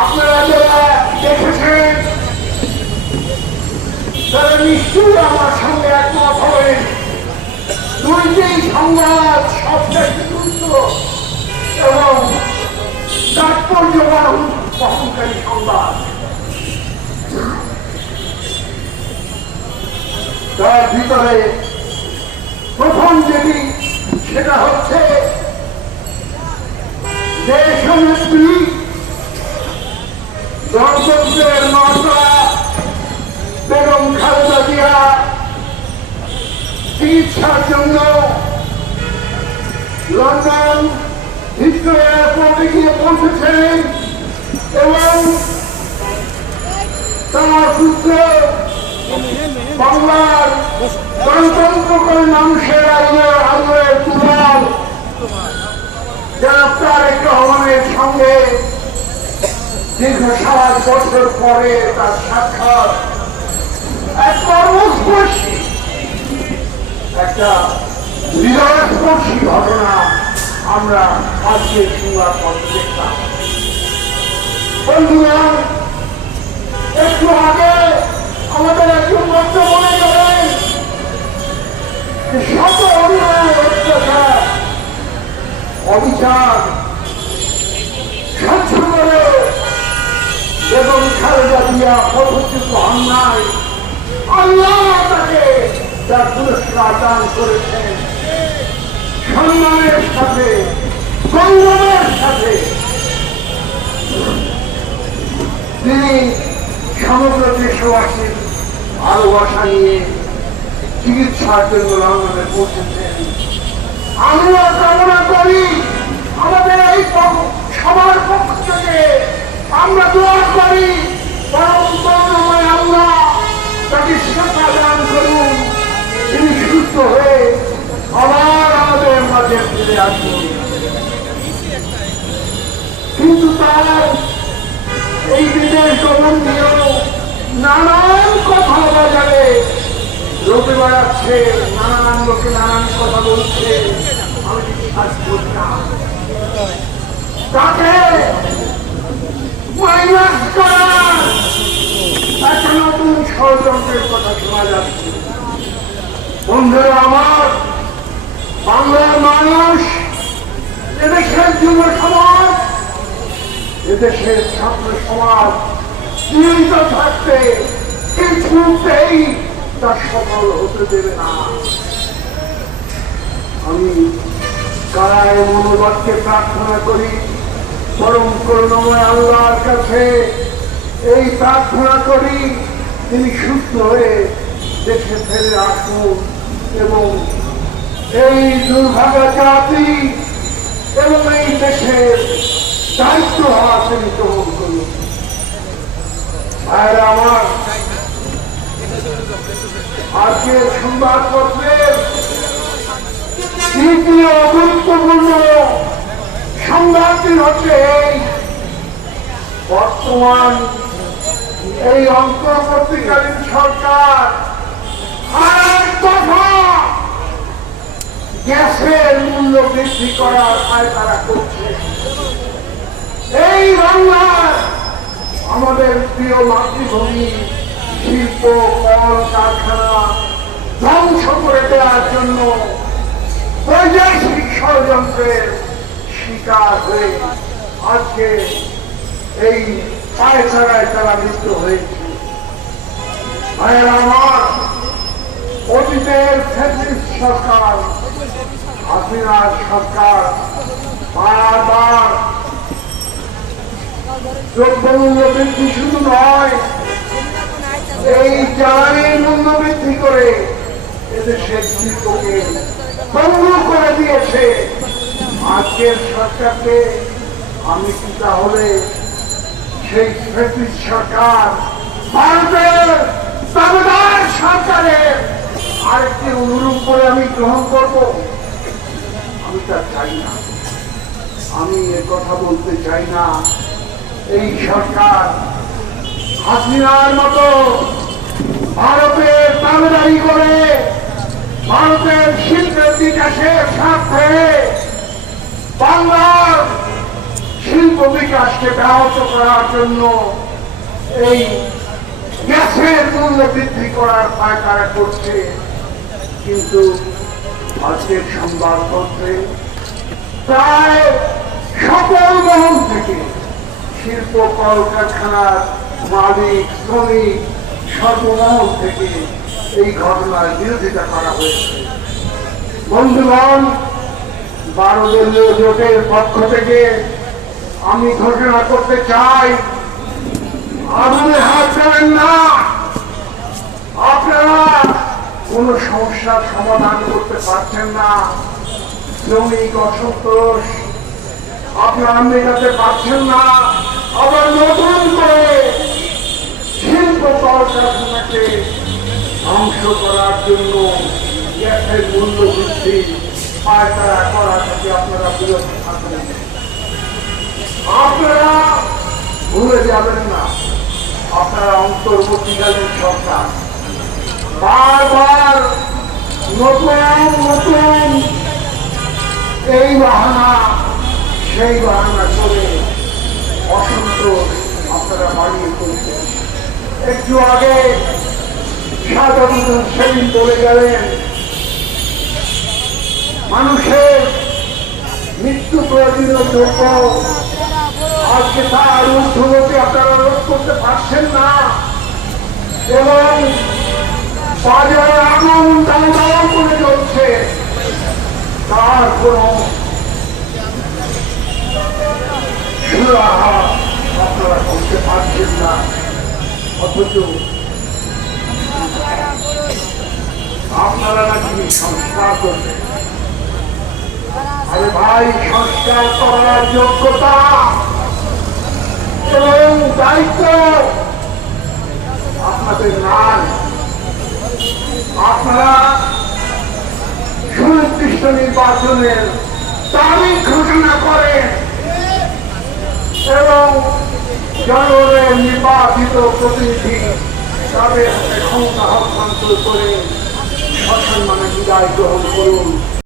আপনারা যারা দেখেছেন, তারা নিশ্চয়ই আমার সঙ্গে একমত হবেন দুইটি সংবাদ সবচেয়ে দ্রুত এবং তাৎপর্যবান বহনকারী সংবাদ। তার ভিতরে প্রথম যেটি, সেটা হচ্ছে দেশনেত্রী চিকিৎসার জন্য লন্ডন হিথ্রো এয়ারপোর্টে গিয়ে পৌঁছেছেন এবং তার পুত্র বাংলার গণতন্ত্র মানুষের আলোয় তুলার যারা রহমানের সঙ্গে দীর্ঘ সাত বছর পরে তার সাক্ষাৎ এক কর্মস্পর্শী একটা হৃদয়স্পর্শী ঘটনা আমরা আজকে সংবাদপত্র দেখলাম। বন্ধুরা, একটু আগে আমাদের একজন বক্তা বলে গেলেন শত অন্যায় অত্যাচার, অবিচার সহ্য করে এবং খালেদা দিয়া পদ্ধতিত অন্যায় আল্লাহ তাকে তার পুরস্কার দান করেছেন। সম্মানের সাথে, গৌরবের সাথে। তিনি সমগ্র দেশবাসীর ভালোবাসা নিয়ে চিকিৎসার জন্য লন্ডনে পৌঁছেছেন। আমরা কামনা করি আমাদের এই সবার পক্ষ থেকে আমরা দোয়া করি। এই নানান কথা বলা যাবে। লোকে বেড়াচ্ছে নানান লোকে নানান কথা বলছে। নতুন কথা যাচ্ছে। আমার, বাংলার মানুষ, এদেশের যুব সমাজ এদেশের ছাত্র সমাজ জীবিত থাকতে কিছুতেই তার সফল হতে দেবে না। আমি কারায় মনোবাদকে প্রার্থনা করি, পরম করুণময় আল্লাহর কাছে এই প্রার্থনা করি, তিনি সুস্থ হয়ে দেশে ফেরে আসুন এবং এই দুর্ভাগ্য জাতি এবং এই দেশের দায়িত্ব হওয়া তিনি গ্রহণ করুন আর আমার আজকের সংবাদপত্রের তৃতীয় গুরুত্বপূর্ণ সংবাদটি হচ্ছে এই। বর্তমান এই অন্তর্বর্তীকালীন সরকার আর গ্যাসের মূল্য বৃদ্ধি করার আয় তারা করছে। এই বাংলার আমাদের প্রিয় মাতৃভূমি, শিল্প, কল, কারখানা ধ্বংস করে দেওয়ার জন্য বৈদেশিক ষড়যন্ত্রের শিকার হয়ে আজকে এই পায়চারায় তারা মৃত্যু হয়েছে। ভাইয়ের আমার, অতীতের ফ্যাসিস্ট সরকার, হাসিনার সরকার, বারবার দ্রব্যমূল্য বৃদ্ধি আমি কি তাহলে সেই ব্রিটিশ সরকার, ভারতের দাবেদার সরকারের আরেকটি অনুরূপ করে আমি গ্রহণ করব? আমি তা চাই না। আমি এ কথা বলতে চাই না। এই সরকার হাসিনার মতো ভারতের দাবেদারি করে ভারতের শিল্পের বিকাশের স্বার্থে বাংলার শিল্প বিকাশকে ব্যাহত করার জন্য এই গ্যাসের মূল্য বৃদ্ধি করার পায়তারা করছে। কিন্তু আজকের সংবাদপত্রে প্রায় সকল মহল থেকে শিল্প কলকারখানার মালিক শ্রমিক সর্বমহল থেকে এই ঘটনার বিরোধিতা করা হয়েছে বন্ধুগণ বারো দলীয় জোটের পক্ষ থেকে আমি ঘোষণা করতে চাই আগুনে হাত দেবেন না আপনারা কোন সমস্যার সমাধান করতে পারছেন না শ্রমিক অসন্তোষ আপনারা মেটাতে পারছেন না আবার নতুন করে শিল্প কলকারখানাকে ধ্বংস করার জন্য গ্যাসের মূল্য বৃদ্ধি পায়তারা করা থেকে আপনারা বিরত থাকবেন। আপনারা ভুলে যাবেন না, আপনারা অন্তর্বর্তীকালীন সরকার। বারবার নতুন নতুন এই বাহানা, সেই বাহানা করে অসন্তোষ আপনারা বাড়িয়ে তুলছেন একটু আগে সাধারণ সেদিন বলে গেলেন, মানুষের মৃত্যু প্রয়োজনীয় দ্রব্য আজকে তার ঊর্ধ্বগতি আপনারা রোধ করতে পারছেন না। এবং বাজারে আগুন দাম দাম করে চলছে তার কোন আপনারা করতে পারছেন না। অথচ আপনারা নাকি সংস্কার করবেন। আরে ভাই, সংস্কার করার যোগ্যতা এবং দায়িত্ব আপনাদের নাই। আপনারা সুনির্দিষ্ট নির্বাচনের তারিখ ঘোষণা করেন এবং জনগণের নির্বাচিত প্রতিনিধি তাদের ক্ষমতা হস্তান্তর করে সসম্মানে বিদায় গ্রহণ করুন।